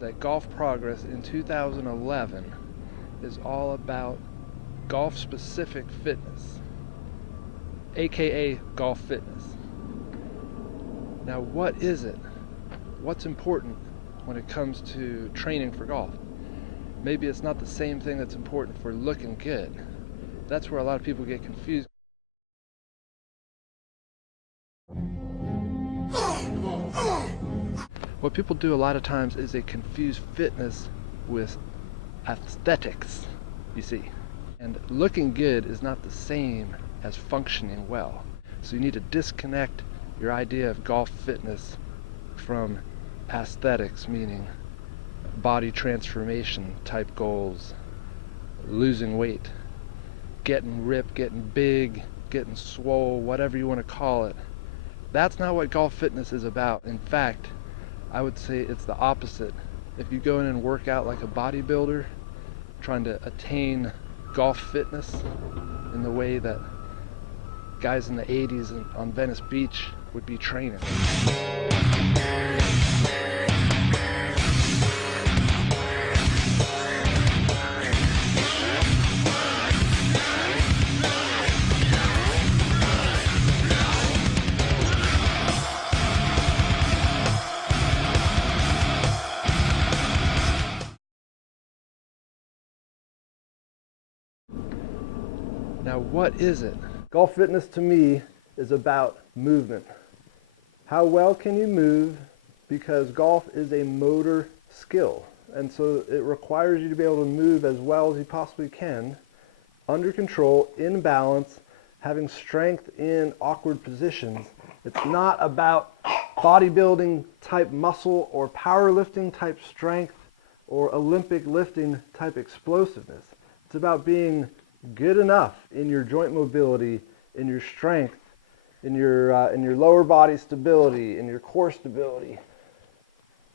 That Golf Progress in 2011 is all about golf-specific fitness, aka golf fitness. Now, what is it? What's important when it comes to training for golf? Maybe it's not the same thing that's important for looking good. That's where a lot of people get confused. What people do a lot of times is they confuse fitness with aesthetics, you see. And looking good is not the same as functioning well. So you need to disconnect your idea of golf fitness from aesthetics, meaning body transformation type goals, losing weight, getting ripped, getting big, getting swole, whatever you want to call it. That's not what golf fitness is about. In fact, I would say it's the opposite. If you go in and work out like a bodybuilder, trying to attain golf fitness in the way that guys in the 80s on Venice Beach would be training. Now, what is it? Golf fitness to me is about movement. How well can you move? Because golf is a motor skill, and so it requires you to be able to move as well as you possibly can, under control, in balance, having strength in awkward positions. It's not about bodybuilding type muscle or powerlifting type strength or Olympic lifting type explosiveness. It's about being good enough in your joint mobility, in your strength, in your lower body stability, in your core stability.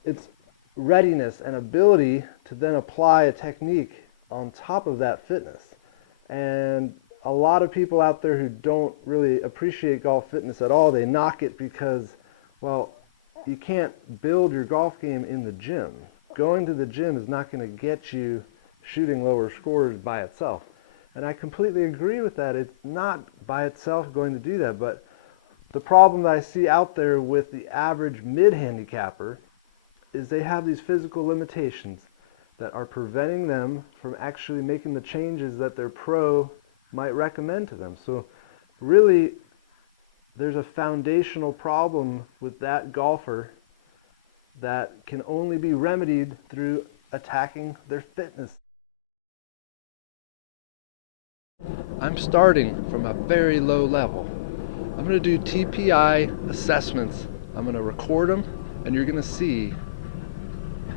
It's readiness and ability to then apply a technique on top of that fitness. And a lot of people out there who don't really appreciate golf fitness at all, they knock it because, well, you can't build your golf game in the gym. Going to the gym is not going to get you shooting lower scores by itself. And I completely agree with that. It's not by itself going to do that. But the problem that I see out there with the average mid-handicapper is they have these physical limitations that are preventing them from actually making the changes that their pro might recommend to them. So really, there's a foundational problem with that golfer that can only be remedied through attacking their fitness. I'm starting from a very low level. I'm going to do TPI assessments. I'm going to record them, and you're going to see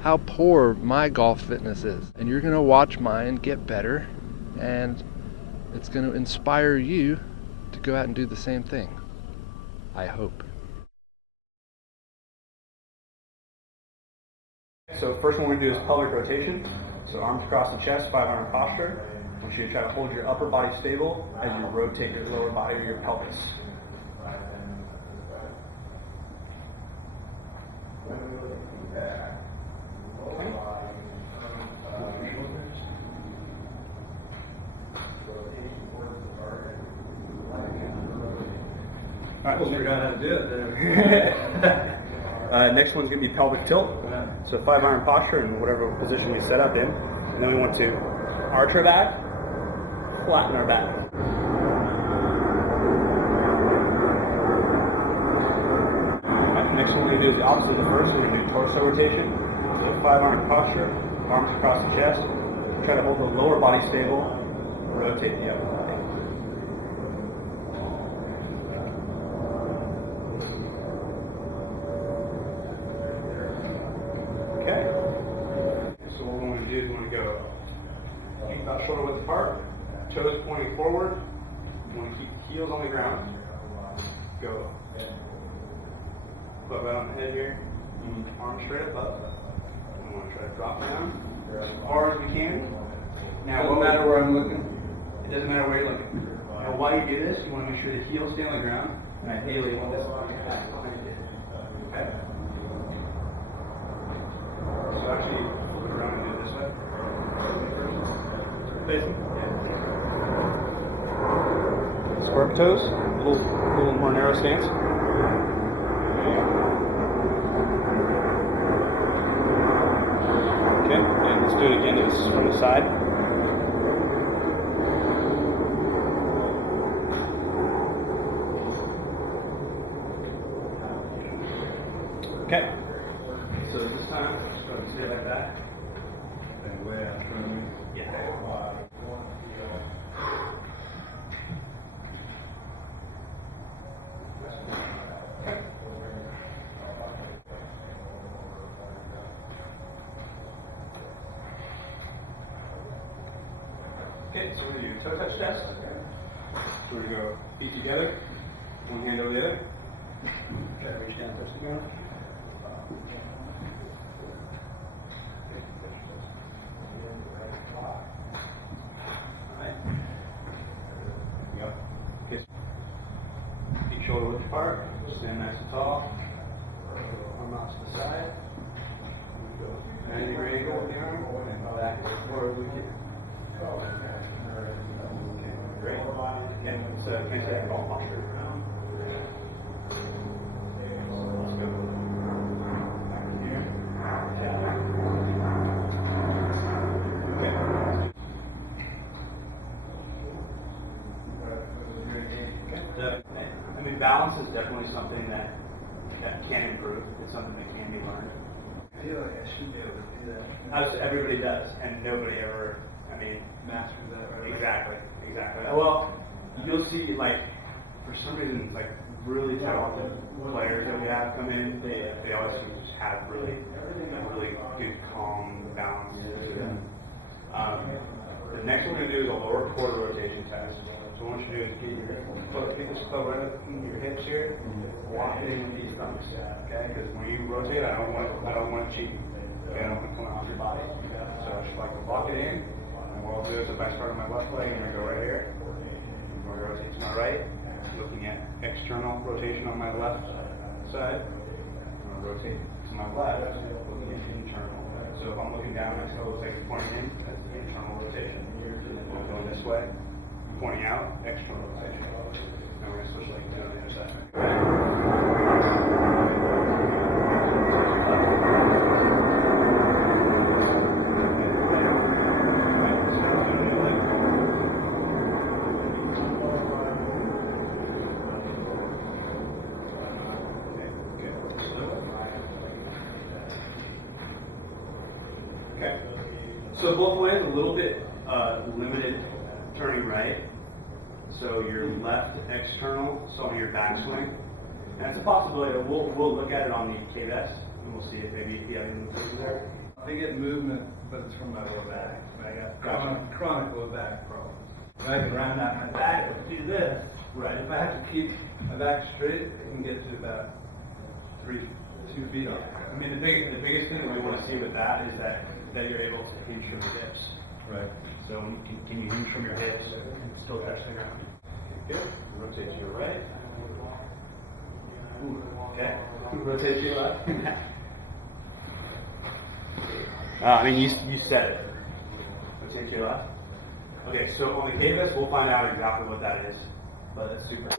how poor my golf fitness is. And you're going to watch mine get better, and it's going to inspire you to go out and do the same thing. I hope. So first one we're going to do is pelvic rotation. So arms across the chest, 5-arm posture. I want you to try to hold your upper body stable as you rotate your lower body or your pelvis. Alright, let's figure out how to do it. Next one's going to be pelvic tilt. So 5-arm posture in whatever position you set up in. And then we want to arch our back, flatten our back. Alright, next one we're going to do is the opposite of the first. We're going to do torso rotation. So 5-arm posture, arms across the chest. Try to hold the lower body stable, rotate the upper body. Okay. So what we want to do is we want to go feet about shoulder width apart, toes pointing forward. You want to keep the heels on the ground. Go. Put right on the head here. Arms straight up. And we want to try to drop down as far as we can. Now, Doesn't matter where I'm looking. It doesn't matter where you're looking. Now, while you do this, you want to make sure the heels stay on the ground. And ideally, you want this back behind you. Okay? So actually flip it around and do it this way. Facing. Square toes, a little more narrow stance. Okay, and let's do it again. This is from the side. Okay. So this time, just go and stay like that. And way out from me. Yeah. Okay, so we're going to do toe touch test. So we're going to go feet together, one hand over the other. Try to reach down, touch the ground. Alright. There we go. Okay. Feet shoulder width apart, stand nice and tall. Arm out to the side. 90-degree angle with the arm, and back as forward as we can. Okay, great. Okay, so can I say ball posture? Let's go. Back here. Okay. I mean, balance is definitely something that can improve. It's something that can be learned. I feel like I should be able to do that. Everybody does, and nobody ever, Master that, right? Exactly. Well, you'll see, like, for some reason, like, really talented players that we have come in, they always just have really good, calm balance to them. The next one we're going to do is a lower quarter rotation test. So what I want you to do is get this club right up in your hips here, walk it in with these thumbs, okay? Because when you rotate, I don't want it cheating. Okay, I don't want it coming off your body. So I just like to lock it in. And what I'll do is if I start on my left leg, I'm going to go right here. I'm going to rotate to my right, looking at external rotation on my left side. I'm going to rotate to my left, looking at internal. So if I'm looking down, it still looks like it's pointing in. That's the internal rotation. If I'm going this way, pointing out, external rotation. And we're going to switch legs to the other side. Okay. So both ways, a little bit limited turning right. So your left external, so on your backswing. That's a possibility. We'll look at it on the KVS, and we'll see if maybe you have any movement there. I get movement, but it's from my lower back. I got chronic lower back problems. If I can round out my back and do this, Right. if I have to keep my back straight, it can get to about 2 feet off. I mean, the biggest thing that we want to see with that is that you're able to hinge from your hips. Right. So can you hinge from your hips and still touch the ground? Good. Rotate to your right. Ooh, okay. Rotate to your left. You said it. Rotate to your left. Okay, so on the KVS, we'll find out exactly what that is. But it's super.